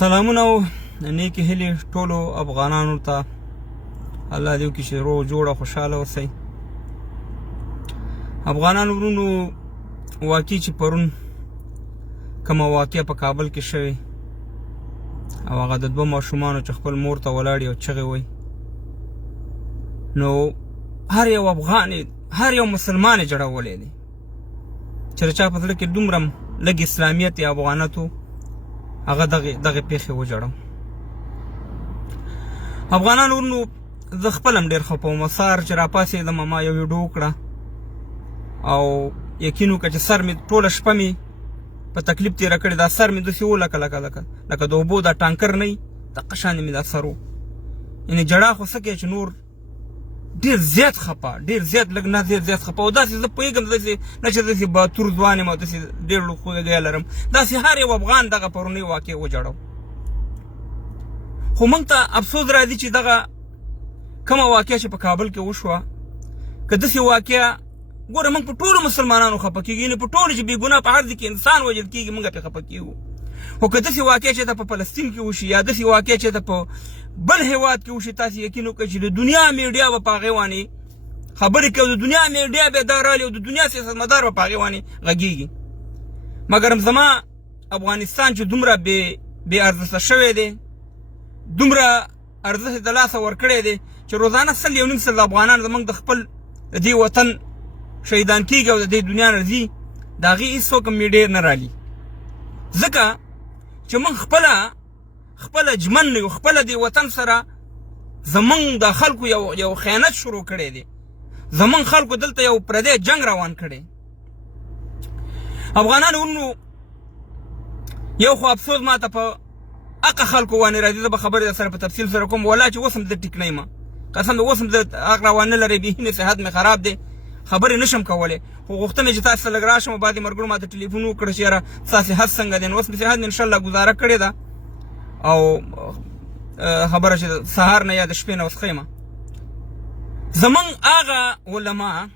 سلامونه او نیکی هیلې ټولو افغانانو ته. الله دې وکړي چې روغ جوړه خوشحاله اوسئ. افغانانو ورونو، واقع چې پرون کومه واقعه په کابل کې شوې او هغه د دوه ماشومانو چې خپل مور ته ولاړې او چغې وایي، نو هر یو افغان، هر یو مسلمان یې جړولی دی چې د چا په زړه کې دومره لږ اسلامیت یا افغانیت و، هغه دغه پیښې وجړم. افغانانو ورونو، زه خپل هم ډېر خفه وم. سهار چې راپاڅېدم ما یو ویډیو وکړه او یقین وکړه چې سر مې ټوله شپه مې په تکلیف تېره کړې. دا سر مې داسې و لکه د اوبو دا ټانکر نه وي، دقه شانې مې دا سر و. یعنې جړا خو څه کوې چې نور ډېر زیات خفه، ډېر زیات، لږ نه زیات خفه. او داسې زه پوهېږم داسې نه چې داسې باتور ځوان یم او داسې ډېر خوږه لرم، داسې هر یو افغان دغه پرونۍ واقع وجړو. خو موږ ته افسوس راځي چې دغه کومه واقعه چې په کابل کې وشوه، که داسې واقعه ګوره موږ په ټولو مسلمانانو خفه کېږو، یعنې په ټولو چې بېګناه په هر ځای کې انسان وژل کېږي موږ پرې خفه کېږو. خو که داسې واقعه چې ته په فلسطین کې وشي یا داسې واقعه چې ته په بل هېواد کې وشي، تاسې یقین وکړئ چې د دنیا میډیا به په هغې باندې خبرې کوي، د دنیا میډیا به دا رالي او د دنیا سیاستمدار به په هغې باندې غږېږي. مګر زما افغانستان چې دومره بې ارزښته شوی دی، دومره ارزښت یې د لاسه ورکړی دی چې روزانه 1.5 افغانان زموږ د خپل د دې وطن شهیدان کېږي او د دې دنیا نه ځي، د هغې هېڅوک هم میډیا نه رالي. ځکه چې موږ خپله ژمن نه یو، خپله دې وطن سره زموږ د خلکو یو خیانت شروع کړی دی. زموږ خلکو دلته یو پردی جنګ روان کړی. افغانانو ورونو، یو خو افسوس ما ته په هغه خلکو باندې راځي. زه به خبرې در سره په تفصیل سره کوم، والله چې اوس هم زه ټیک نه یم، قسم د اوس هم زه عقل روان نه لري، بېخي صحت مې خراب دی، خبرې نشم کولی. خو غوښتنه چې تاسو ته لږ راشم. بعضې ملګرو ما ته ټلیفون وکړه چې یاره ستا صحت څنګه دی؟ نو اوس مې صحت مې انشاءالله ګزاره کړې ده او خبره چې سهار نه یا د شپې نه اوس ښه یم. زموږ هغه علما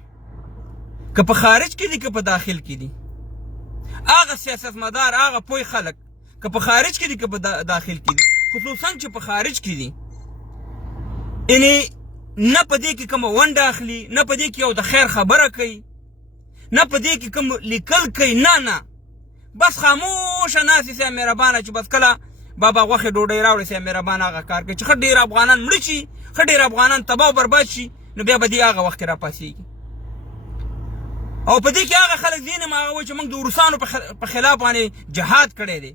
که په خارج کې دي که په داخل کې دي، هغه سیاستمدار، هغه پوه خلک که په خارج کې دي که په داخل کې دي، خصوصا چې په خارج کې دي، یعنې نه په دې کې کومه ونډه اخلي، نه په دې کې یو د خیر خبره کوي، نه په دې کې کوم لیکل کوي، نه بس خاموشه ناست سي مهربانه چې بس کله بابا غوښې ډوډۍ راوړي سي مهربانه هغه کار کوي چې ښه ډېر افغانان مړه شي، ښه ډېر افغانان تباه او برباد شي، نو بیا به دې هغه وخت کې راپاڅېږي. او په دې کې هغه خلک ځینې هغه وایي چې موږ د روسانو په خلاف باندې جهاد کړی دی.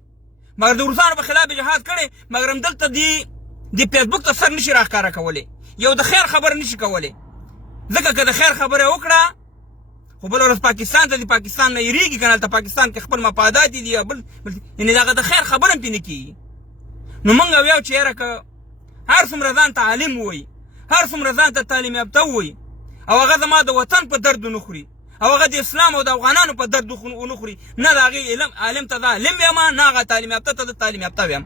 مګر د روسانو په خلاف جهاد کړی، مګر همدلته د فیسبوک ته سر نشي راښکاره کولی، یو د خیر خبره نشي کولی. ځکه که د خیر خبره وکړه خو بل ورځ پاکستان ته د پاکستان نه یېرېږي که نه، هلته پاکستان کې خپل مفادات دي یا بل، یعنې د هغه د خیر خبره هم پرې نه کېږي. نو موږ ویاو چې یاره که هر څومره ځان ته عالم ووایي، هر څومره ځان ته تعلیم یافته ووایي او هغه زما د وطن په درد ونه خوري او هغه د اسلام او د افغانانو په درد ونه خوري، نه د هغې عالم ته زه عالم ویم، نه هغه تعلیم یافته ته زه تعلیم یافته ویم.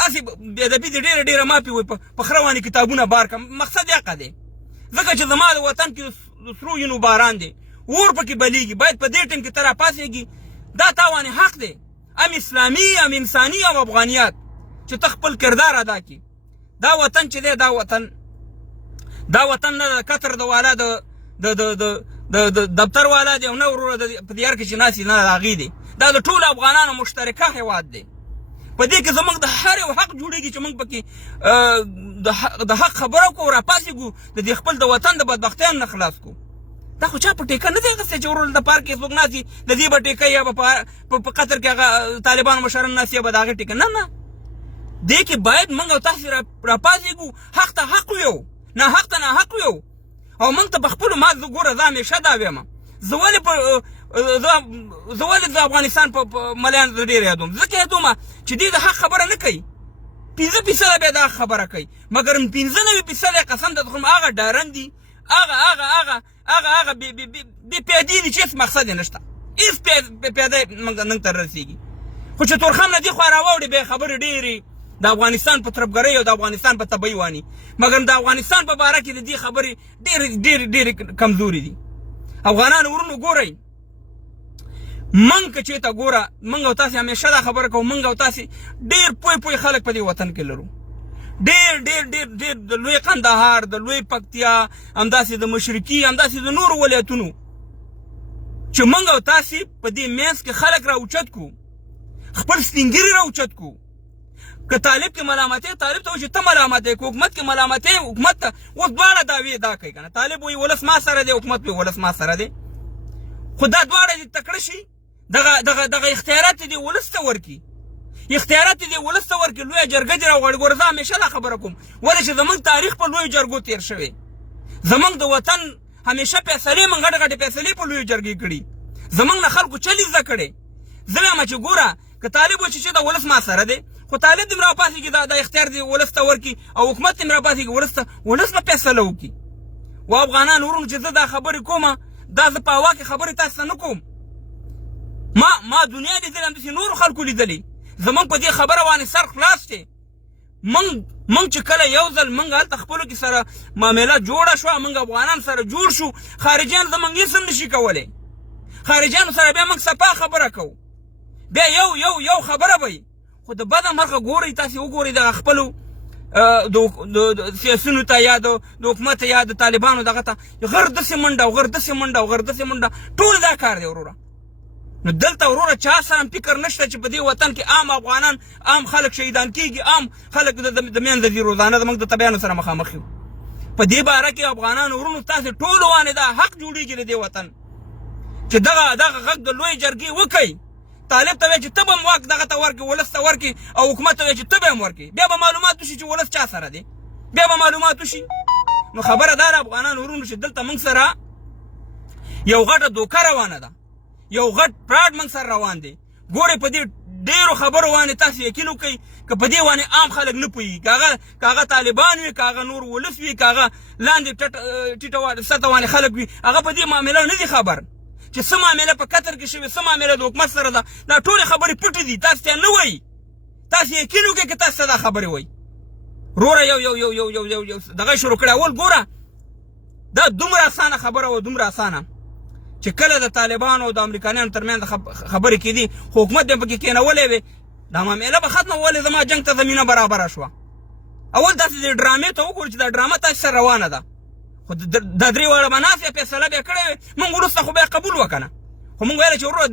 هسې بېادبي دې ډېره ما پې وایي په خره باندې کتابونه بار کړه. مقصد یې هغه دی، ځکه چې زما د وطن کې د سرو وینو باران دی، اور پکې بلیږي. باید په دې ټیم کې ته راپاڅېږي، دا تا باندې حق دی، هم اسلامي هم انساني او افغانیت، چې ته خپل کردار ادا کړي. دا وطن چې دی، دا وطن نه د قطر د والا د دفتر والا دی او نه وروره په دیار کې چې ناست نه د هغې دی، دا د ټولو افغانانو مشترکه هېواد دی. په دې کې زموږ د هر یو حق جوړېږي چې موږ پکې د حق خبره کوو، راپاڅېږو، د دې خپل د وطن د بدبختیانو نه خلاص کړو. دا خو چا په ټیکه نه دی اخیستی چې ورور د پارک کې څوک ناست وي د دې به ټیکه یا به په قطر کې هغه طالبانو مشران ناست یا به د هغې ټیکه، نه دې کې باید موږ او تاسې راپاڅېږو، حق ته حق ویو، ناحق ته ناحق ویو. او موږ ته په خپلو ما ګوره زه همیشه دا ویم، زه ولې د افغانستان په ملیان زه ډېر یادوم، ځکه یادوم چې دوی د حق خبره نه کوي. 5% بیا د حق خبره کوي، مګر 95% قسم ته خورم هغه ډارن دي، هغه بې پیادې دي چې هېڅ مقصد یې نشته، هېڅ پیاده موږ ته رسېږي. خو چې تورخم نه دې خوا راواوړي بیا خبرې ډېرې د افغانستان په طرفګرۍ او د افغانستان په تبعۍ واني، مګر د افغانستان په باره کې د دې خبرې ډېرې کمزوري دي. افغانانو ورونو ګورئ، منګ که چېرته ګوره منګ او تاسې همیشه دا خبره کوو منګ او تاسې ډېر پوه خلک په دې وطن کې لرو ډېر ډېر ډېر ډېر د لوی قندهار د لوی پکتیا همداسې د مشرقي همداسې د نورو ولایتونو چې منګ او تاسې په دې منځ کې خلک راوچت کو خپل سپینګیري راوچت کو که طالب کې ملامتې طالب ته وایي چې ته ملامت یې که حکومت کې ملامتې حکومت ته اوس دواړه دعوې دا کوي که نه طالب وایي ولس ما سره دی حکومت وایي ولس ما سره دی خو دا دواړه دې تکړه شي دغه اختیارات دې ولس ته ورکړي اختیارات دې ولس ته ورکړي لویه جرګه دې راوغواړي ګوره زه همیشه دا خبره کوم ولې چې زموږ تاریخ په لویو جرګو تېر شوی زموږ د وطن همیشه فیصلې موږ غټې غټې فیصلې په لویو جرګې کړي زموږ نه خلکو چل زده کړی زه وایم چې ګوره که طالب وایي چې د ولس ما سره دی خو طالب دې راپاسېږي دا اختیار دې ولس ته ورکړي او حکومت دې راپاسېږي ولس به فیصله وکړي و افغانان ورونو چې زه دا خبرې کومه دا زه په هوا کې خبرې تاسو ته نه کوم ما دنیا لیدلې همداسې نورو خلکو لیدلې زمونږ په دې خبره باندې سر خلاص دی موږ چې کله یو ځل موږ هلته خپلو کې سره معامله جوړه شوه موږ افغانان سره جوړ شو خارجیان زموږ هېڅ هم نشي کولی خارجیانو سره بیا موږ صفا خبره کوو بیا یو خبره به خو د بده مرغه ګورئ تاسې وګورئ دغه خپلو د سیاسونو ته یا د حکومت یا د طالبانو دغه ته غر داسې منډه او غر داسې منډه او غر داسې منډه ټول دا کار دی وروره نو دلته وروره چا سره هم فکر نشته چې په دې وطن کې عام افغانان عام خلک شهیدان کېږي عام خلک د منځه ځي روزانه زموږ د طبیانو سره مخامخ یو په دې باره کې افغانانو ورونو تاسې ټولو باندې دا حق جوړېږي د دې وطن چې دغه غږ د لویې جرګې وکئ طالب ته وایي چې ته به هم واک دغه ته ورکړې ولس ته ورکړې او حکومت ته وایي چې ته به هم ورکړې بیا به معلومات وشي چې ولس چا سره دی بیا به معلومات وشي نو خبره دا ده افغانانو ورونو چې دلته موږ سره یو غټه دوکه روانه ده یو غټ فراډ موږ سره روان دی ګورئ په دې ډېرو خبرو باندې تاسو یقین وکئ که په دې باندې عام خلک نه پوهېږي که هغه طالبان وي که هغه نور ولس وي که هغه لاندې ټیټه سطح باندې خلک وي هغه په دې معامله نه دي خبر چې څه معامله په قطر کې شوې څه معامله د حکومت سره ده دا ټولې خبرې پټې دي تاسو ته نه وایي تاسو یقین وکړئ که تاسو ته دا خبرې وایي وروره یو دغه شروع کړی اول ګوره دا دومره اسانه خبره وه دومره اسانه چې کله د طالبانو او د امریکایانو ترمنځ خبرې کېدي خو حکومت یې پکې کېنولی وې دا معامله به ختمه ولې زما جنګ ته زمینه برابره شوه اول داسې دې ډرامې ته وګورو چې دا ډرامه تاسو سره روانه ده خو دا درې واړه به ناست فیصله بیا کړې وې موږ وروسته خو بیا قبول وکړه خو موږ ویله چې وروره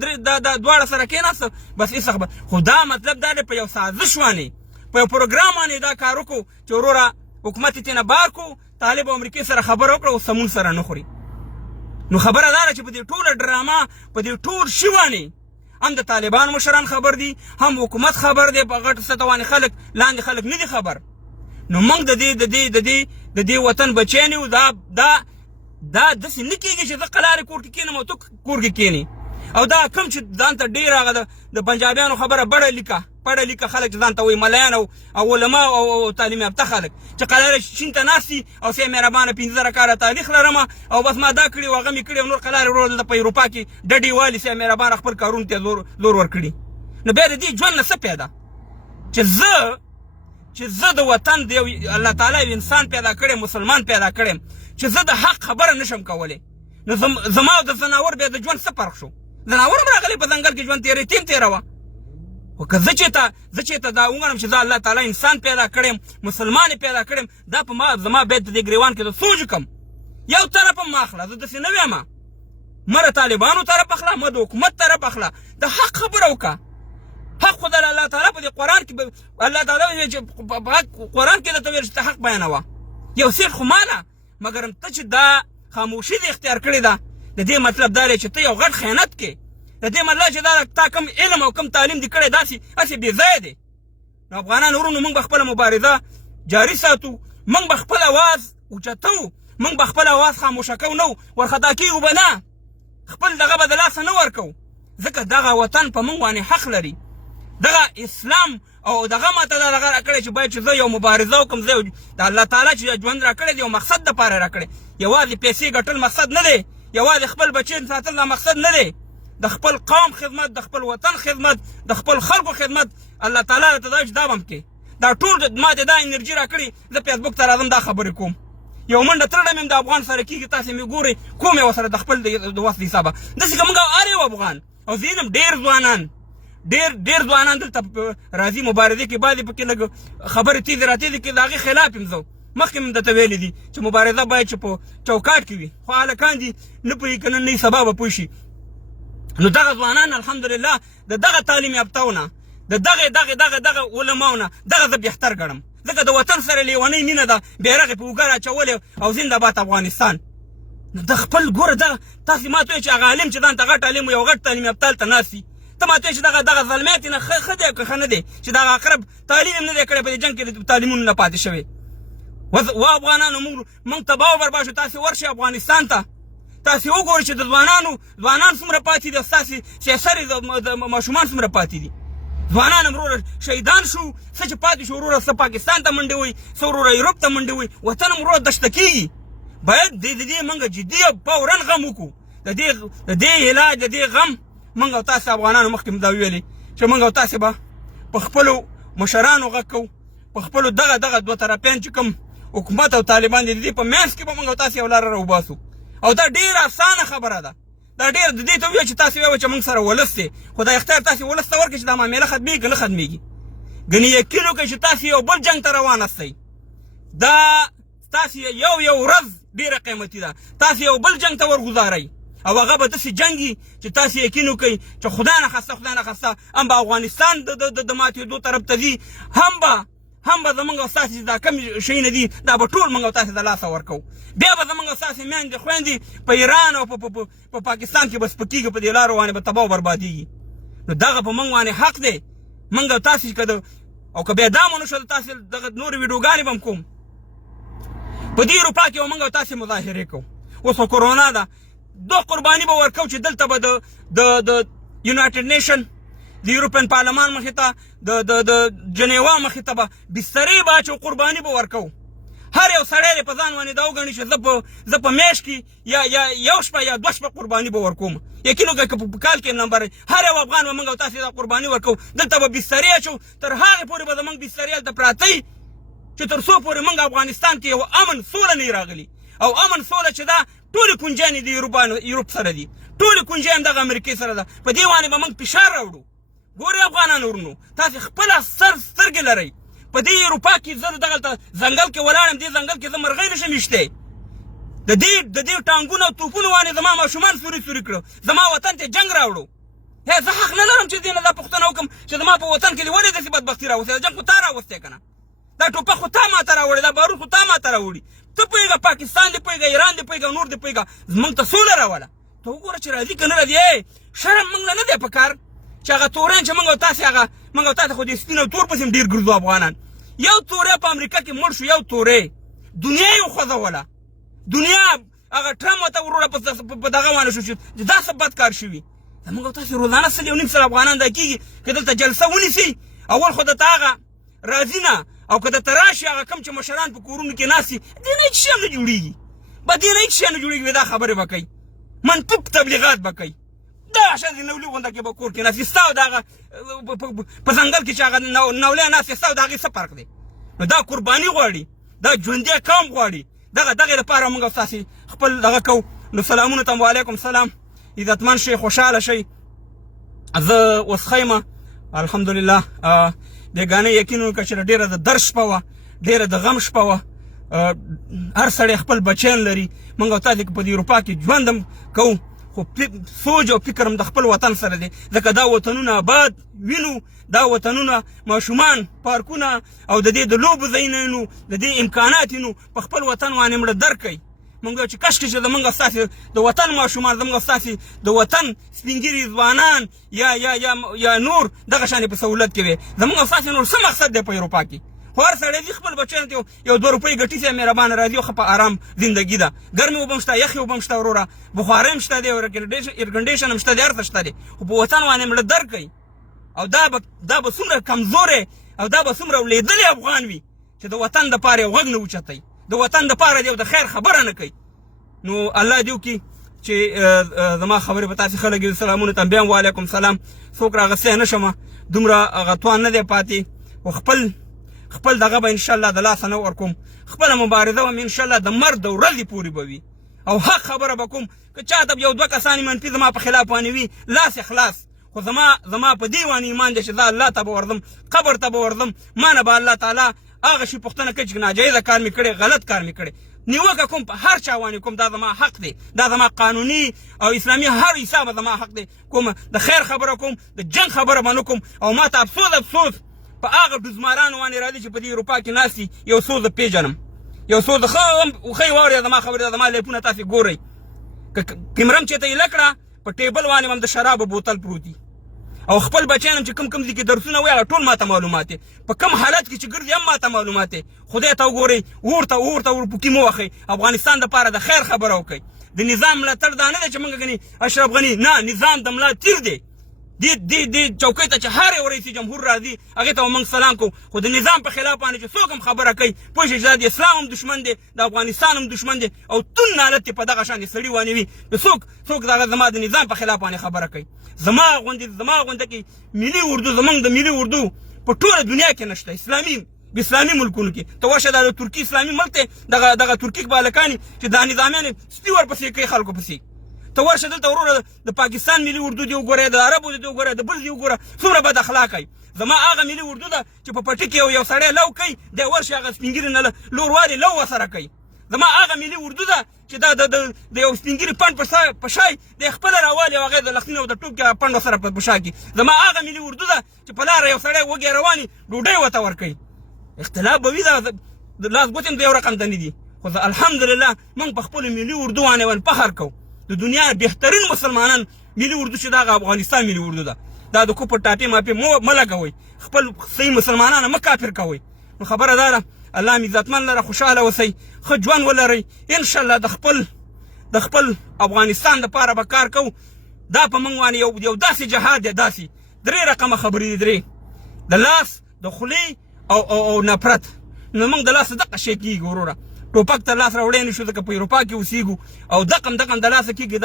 دا دواړه سره کېناسته بس هېڅ خبر خو دا مطلب دا دی په یو سازش باندې په یو پروګرام باندې دا کار وکړو چې وروره حکومت یې تېنه بار کړو طالب او امریکې سره خبره وکړه او سمون سره نه خوري نو خبره دا ده چې په دې ټوله ډرامه په دې ټول شي باندې هم د طالبان مشران خبر دي هم حکومت خبر دی په غټ سطح باندې خلک لاندې خلک نه دي خبر نو موږ د دې وطن بچیان یو دا داسې نه کېږي چې زه قلارې کور کې کښېنم او ته کور کې کښېنې او دا کوم چې ځان ته ډېر هغه د پنجابیانو خبره پړه لیکه خلک چې ځان ته وایي ملیان او علما او تعلیم یافته خلک چې قلاره شین ته ناست دي او سه مهربانه 15 کاله تاریخ لرمه او بس ما دا کړي او هغه مې کړي او نور قلارې ورور دلته په اروپا کې ډډې والي سه مهربانه خپل کارونو ته زور ورکړي نو بیا د دې ژوند نه څه پیدا چې زه د وطن د یو الله تعالی یو انسان پیدا کړی مسلمان پیدا کړی چې زه د حق خبره نشم کولی نو زما او د ځناور بیا د ژوند څه فرق شو ځناور هم راغلی په ځنګل کې ژوند تېرې تیم تېروه خو که زه چېرته دا وګڼم چې زه الله تعالی انسان پیدا کړی مسلمان یې پیدا کړی دا په زما باید د دې ګریوان کې د سوچ وکړم یو طرف هم ما اخله زه داسې نه ویم مه د طالبانو طرف اخله مه د حکومت طرف اخله د حق خبره وکړه حق خو د الله تعالی په دې قرآن کې الله تعالی وایي چې قرآن کې درته ویل چې ته حق بیانوه یو سیټ خو ماله مګر ته چې دا خاموشي دې اختیار کړې ده د دې مطلب دا دی چې ته یو غټ خیانت کې د دې مطلب چې دا تا کم علم او کم تعلیم دې کړی داسې بې ځایه دی نو افغانان ورونو موږ به خپله مبارزه جاري ساتو موږ به خپل اواز اوچتو موږ به خپل اواز خاموشه کوو نه ورخطا کېږو به نه خپل دغه به د لاسه نه ورکوو ځکه دغه وطن په موږ باندې حق لري دغه اسلام او دغه ماته دا دغه راکړی چې باید چې زه یو مبارزه وکړم زه د الله تعالی چې ژوند راکړی دی یو مقصد دپاره راکړی یوازې پیسې ګټل مقصد نه دی یوازې خپل بچی ساتل دا مقصد نه دی د خپل قوم خدمت د خپل وطن خدمت د خپل خلکو خدمت الله تعالی راته دا چې دا به هم کې دا ټول ما ته دا انرژي راکړې زه فیسبوک ته راځم دا خبرې کوم یو منډه ترړم یم د افغان سره کېږي تاسې مې ګورئ کوم یې ورسره د خپل د وس د حسابه داسې که موږ هر یو افغان او زه وینم ډېر ځوانان دلته راځي مبارزې کې، بعضې پکې لږ خبرې تیزې راتیزې کې د هغې خلاف یم زه مخکې مې درته ویلي دي چې مبارزه باید چې په چوکاټ کې وي، خو هلکان دي نه پوهېږي که نن نه سبا به پوه شي. نو دغه ځوانان الحمدلله د دغه تعلیم یافتهونه د دغه علماو نه دغه زه بهتر ګڼم، ځکه د وطن سره لیونۍ مینه ده، بیرغ یې په اوږه راچولې او زنده‌باد افغانستان. نو د خپل ګوره دغه تاسې ما ته وایئ چې هغه عالم چې ځان ته غټ عالم یو غټ تعلیم یافته هلته ناست وي، ته ما ته وایې چې دغه زلمی نه ښه دی که ښه نه دی، چې دغه اقرب تعلیم یې نه دی کړی، په دې جنګ کې د تعلیمونو نه پاتې شوی. و افغانانو موږ تباه و برباد شو. تاسې ورشئ افغانستان ته، تاسې وګورئ چې د ځوانان څومره پاتې دي، ستاسې سیاسرې د ماشومان څومره پاتې دي. ځوانان هم وروره شهیدان شو، څه چې پاتې شو وروره څه پاکستان ته منډې وایي، څه وروره یورپ ته منډې وایي، وطن هم وروره دشته کېږي. باید د دې موږ جدي او فوراً غم وکړو، د دې علاج د دې غم موږ او تاسې افغانانو مخکې مې دا ویلې چې موږ او تاسې به په خپلو مشرانو غږ کوو، په خپلو دغه دوه طرفیان چې کوم حکومت او طالبان دي د دې په منځ کې به موږ او تاسې یو لاره راوباسو. او دا ډېره اسانه خبره ده، دا ډېر د دې ته ووایه چې تاسې وایئ چې موږ سره ولس دی، خو دا اختیار تاسې ولس ته ورکړئ چې دا معامله ختمېږي که نه ختمېږي. ګنې یقین وکړئ چې تاسې یو بل جنګ ته روان استئ، دا تاسې یو ورځ ډېره قیمتي ده، تاسې یو بل جنګ ته ورګزارئ او هغه به داسې جنګ وي چې تاسې یقین وکړئ چې خدای نخواسته هم به افغانستان د ماتېدو طرف ته ځي، هم به زمونږ او ستاسې دا کم شیونه دي دا به ټول موږ او تاسې د لاسه ورکوو. بیا به زمونږ او ستاسې میندې خویندې په ایران او په پاکستان کې به سپکېږي، په دې لارو باندې به تباه او بربادېږي. نو دغه په موږ باندې حق دی، موږ او تاسې که او که بیا دا مو نه شو تاسې دغه نورې ویډیوګانې به هم کوم. په دې اروپا کې به موږ او تاسې مظاهرې کوو. اوس خو کرونا ده، دو قرباني به ورکوو چې دلته به د یونایټډ نیشن د یوروپین پارلمان مخې ته د جنیوا مخې ته به بسترې به اچو، قرباني به ورکوو. هر یو سړی په ځان باندې دا وګڼي چې زه په میاشت کې یا یو شپه یا دوه شپه قرباني به ورکوم. یقین وکړئ که په کال کې نمبر هر یو افغان به موږ او تاسې دا قرباني ورکوو. دلته به بسترې اچو، تر هغې پورې به زموږ بسترې هلته پراته وي چې تر څو پورې موږ افغانستان کې یو امن سوله نه راغلي. او امن سوله چې دا ټولې کونجیانې د یوروپ سره دي، ټولې کونجیان دغه امریکې سره ده، په دې باندې به موږ فشار راوړو. ګورئ افغانانو ورونو، تاسې خپله سترګې لرئ. په دې اروپا کې زه دغلته ځنګل کې ولاړم، دې ځنګل کې زه مرغۍ نشم ویشتی. د دې ټانګونو او توپونو باندې زما ماشومان سوري کړو، زما وطن ته جنګ راوړو. زه حق نه لرم چې دې نه دا پوښتنه وکړم چې زما په وطن کې دې ولې داسې بدبختي راوستې؟ دا جنګ خو تا راوستی که نه؟ دا ټوپک خو تا ماته راوړې، دا بارود خو تا ماته راوړي. ته پوهېږه پاکستان دې پوهېږه، ایران دې پوهېږه، نور دې پوهېږه، موږ ته سوله راوله. ته وګوره چې راځي که نه راځي. شرم موږ نه دی په کار چې هغه تورین چې موږ او تاسې خو د سپین او تور پسې ډېر ګرځو افغانان. یو توری په امریکا کې مړ شو، یو توری دنیا یې وخوځوله. دنیا هغه ټرمپ ورته وروره په دغه باندې شو چې دا څه بد کار شوي. زموږ او تاسې روزانه 1.5 سل افغانان دا کېږي که دلته جلسه ونیسي، اول خو درته هغه راځي نه، او که درته راشي هغه کوم چې مشران په کورونو کې ناست وي، دې نه هېڅ شی هم نه جوړېږي. به دې نه هېڅ شی نه جوړېږي، دا خبرې به کوي، منطق تبلیغات به کوي. دا ښځې نولي غونډه کې به کور کې ناست وي، ستا او د هغه په ځنګل کې چې هغه نولۍ ناست وي، ستا او د هغې څه فرق دی؟ نو دا قرباني غواړي، دا ژوندی قوم غواړي. دغې لپاره موږ او ستاسې خپل دغه کوو. نو سلامونه ته وعلیکم سلام، عزتمن شئ، خوشحاله شئ. زه اوس ښه یم الحمدلله. بېګانه یقین وکړه چې ډېره د درد شپه وه، ډېره د غم شپه وه. هر سړی خپل بچیان لري. موږ او تاسې په دې اروپا کې ژوند هم کوو، خو سوچ او فکر هم د خپل وطن سره دی، ځکه دا وطنونه آباد وینو، دا وطنونه ماشومان پارکونه او د دې د لوبو ځایونه وینو، د دې امکانات وینو، په خپل وطن باندې مړه درک کوي. موږ چې کشکې چې زموږ او ستاسې د وطن ماشومان، زموږ او ستاسې د وطن سپین ږیري ځوانان یا نور دغه شانې په سهولت کې وي. زموږ او ستاسې نور څه مقصد دی په اروپا کې؟ خو هر سړی ځي خپل بچیانو ته یو 2 روپۍ ګټي سي، مهربانه راځي او ښه په ارام زندګي ده. ګرمې اوبه هم شته، یخې اوبه هم شته وروره، بخارۍ هم شته دی، ایرکنډیشن هم شته دی، هر څه شته دی. خو په وطن باندې مړه درد کوي. او دا به څومره کمزوری او دا به څومره ولیدلی افغان وي چې د وطن دپاره یو غږ نه اوچتوي، د وطن دپاره دی او د خیر خبره نه کوي. نو الله دې وکړي چې زما خبرې به تاسې ښه لګي. سلامونه ته بیا هم وعلیکم سلام. څوک راغستی نه شمه، دومره هغه توان نه دی پاتې، خو خپل دغه به انشاءالله د لاسه نه ورکوم. خپله مبارزه به مې انشاءالله د مرګ د ورځې پورې به وي، او حق خبره به کوم که چاته یو دوه کسان منفي زما په خلاف وانه وي لاس خلاص خو زما په دې وانه ایمان دی چې زه الله ته به ورځم قبر ته به ورځم ما نه به الله تعالی هغه شي پوښتنه کوي چې ناجایزه کار مې کړی غلط کار مې کړی نیوکه کوم په هر چا وانه کوم دا زما حق دی دا زما قانوني او اسلامي هر حساب زما حق دی کوم د خیر خبره کوم د جنگ خبره باندې کوم او ما ته افسوس په هغه ډزمارانو باندې راځي چې په دې اروپا کې ناستي یو څو زه پیژنم یو څو د ښه واورې زما خبرې زما لیپونه تاسې ګورئ کیمرم چېرته یې لکړه په ټیبل باندې هم د شرابو بوتل پروت دي او خپل بچیان هم چې کوم ځای کې درسونه وایي هغه ټول ماته معلومات دي په کوم حالت کې چې ګرځي هم ماته معلومات دي خدای ته وګورئ ورته ورپکې مه وهئ افغانستان دپاره د خیر خبره وکړئ د نظام ملاتړ دا نه دی چې موږ ګنې اشرف غني نه نظام د ملا تیر دی دې چوکۍ ته چې هر رئیس جمهور راځي هغې ته به موږ سلام کوو خو د نظام په خلاف باندې چې څوک هم خبره کوي پوه شئ چې دا د اسلام هم دشمن دی د افغانستان هم دشمن دی او تون حالت په دغه شان سړي وانې وي څوک دغه زما د نظام په خلاف باندې خبره کوي زما غونډه کې ملي اردو زمونږ د ملي اردو په ټوله دنیا کې نشته اسلامي ملکونو کې ته ورشه دا د ترکي اسلامي ملک دی دغه ترکي بالکانې چې دا نظامیان سپي ورپسې کوي خلکو پسې ته ورشه دلته وروره د پاکستان ملي اردو دی وګوره د عربو دی وګوره د بل دی وګوره څومره بد اخلاقه وي زما هغه ملي اردو ده چې په پټي کې یو سړی لو کوي دی ورشه هغه سپین ږیري نه لوروالې لو ورسره کوي زما هغه ملي اردو ده چې دا د یو سپین ږیري پنډ په شای د خپله راوالي او هغې د لخنین او د ټوپ کې پنډ ورسره په شا کړي زما هغه ملي اردو ده چې په لاره یو سړی وږی رواني ډوډۍ ورته ورکوي اختلاف به وي د لاس ګوتې هم د یو رقم ته نه دي خو الحمدلله موږ په خپلو ملي اردو باندې فخر کوو د دنیا بهترین مسلمانان ملي اردو چې دا افغانستان ملي اردو ده دا د کوپر ټاټې ماپې مه لګوئ خپل صحیح مسلمانان مه کافر کوئ نو خبره دا ده الله مې عزتمن لره خوشحاله اوسئ ښه ژوند ولرئ انشاءالله د خپل افغانستان دپاره به کار کوو دا په موږ باندې یو داسې جهاد دی داسې درې رقمه خبرې دي د لاس د خولې او نفرت نو موږ د لاسه دغه شی کېږي وروره ټوپک ته لاس راوړی نه شو ځکه په اروپا کې اوسېږو او دغه د لاسه کېږي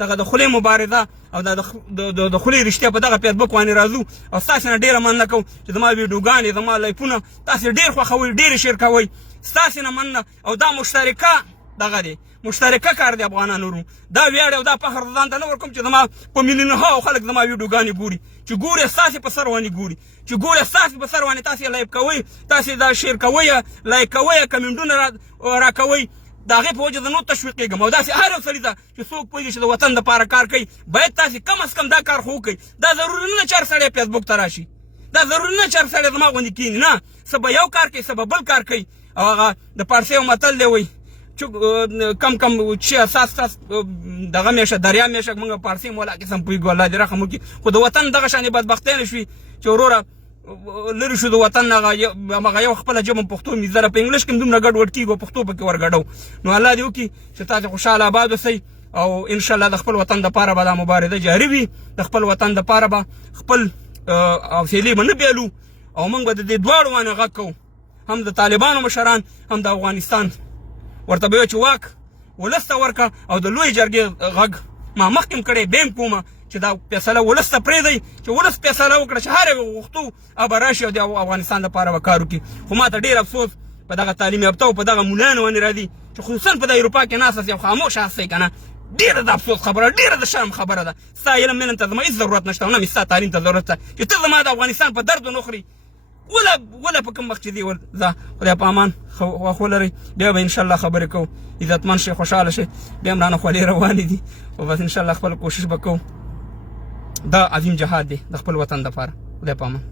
دغه د خولې مبارزه او د خولې رښتیا په دغه فیسبوک باندې راځو او ستاسې نه ډېره مننه کوو چې زما ویډیوګانې زما لایفونه تاسې ډېر خوښوئ ډېرې شیر کوئ ستاسې نه مننه او دا مشترکه دغه دی مشترکه کار دی افغانانو دا ویاړ او دا فخر ځان ته نه ورکوم چې زما په میلیونها خلک زما ویډیوګانې ګوري چې ګوري ستاسې په سر باندې ګوري چې ګوري ستاسې په سر باندې تاسې لایف کوئ تاسې دا شیر کوئ لایک کوئ کمنټونه راکوئ د هغې په وجه زه نور تشویقېږم او داسې هر یو سړي ته چې څوک پوهېږي چې د وطن دپاره کار کوي باید تاسې کم از کم دا کار خو وکړئ دا ضروري نه چې هر سړی فیسبوک ته راشي دا ضروري نه چې هر سړی زما غوندې کښېني نه څه به یو کار کوي څه به بل کار کوي او هغه د پارسۍ یو متل دی وایي کم چې اساس دغه میشه دریا میشه موږ پارسي مولا کې سم پویګو الله دې رحم وکړي خو د وطن دغه شانې بدبختۍ نه شوي چې وروره لرې شو د وطن هغه یو خپله ژبه پښتو مې زره په انګلیش کې دومره ګډوډ کېږو پښتو پکې ورګډو نو الله دې وکړي چې تاسې خوشحاله آباد اوسئ او انشاءالله د خپل وطن دپاره به دا مبارزه جاري وي د خپل وطن دپاره به خپل حوصلې به نه بیلو او موږ به د دې دواړو باندې غږ کوو هم د طالبانو مشران هم د افغانستان ورته به چې واک ولس ته ورکړه او د لوی جرګې غږ ما مخکې هم کړی بیا هم کومه چې دا فیصله ولس ته پرېږدئ چې ولس فیصله وکړه چې هر یو غوښتو به راشي او د افغانستان دپاره به کار وکړي خو ما ته ډېر افسوس په دغه تعلیم یافته او په دغه ملایانو باندې راځي چې خصوصا په د اروپا کې ناست یو خاموش هستئ که نه ډېره د افسوس خبره ډېره د شرم خبره ده ستا علم ته زما هېڅ ضرورت نشته او نه مې ستا تعلیم ته ضرورت شته چې ته زما د افغانستان په درد ونخوري ولا په کوم وخت چې دی ځه خدای په امان وخت ولرئ بیا به انشاءالله خبرې کوو عزتمند شئ خوشحاله شئ بیا هم رانه خولې روانې دي او بس انشاءالله خپل کوشش به کوو دا عظیم جهاد دی د خپل وطن دپاره خدای په امان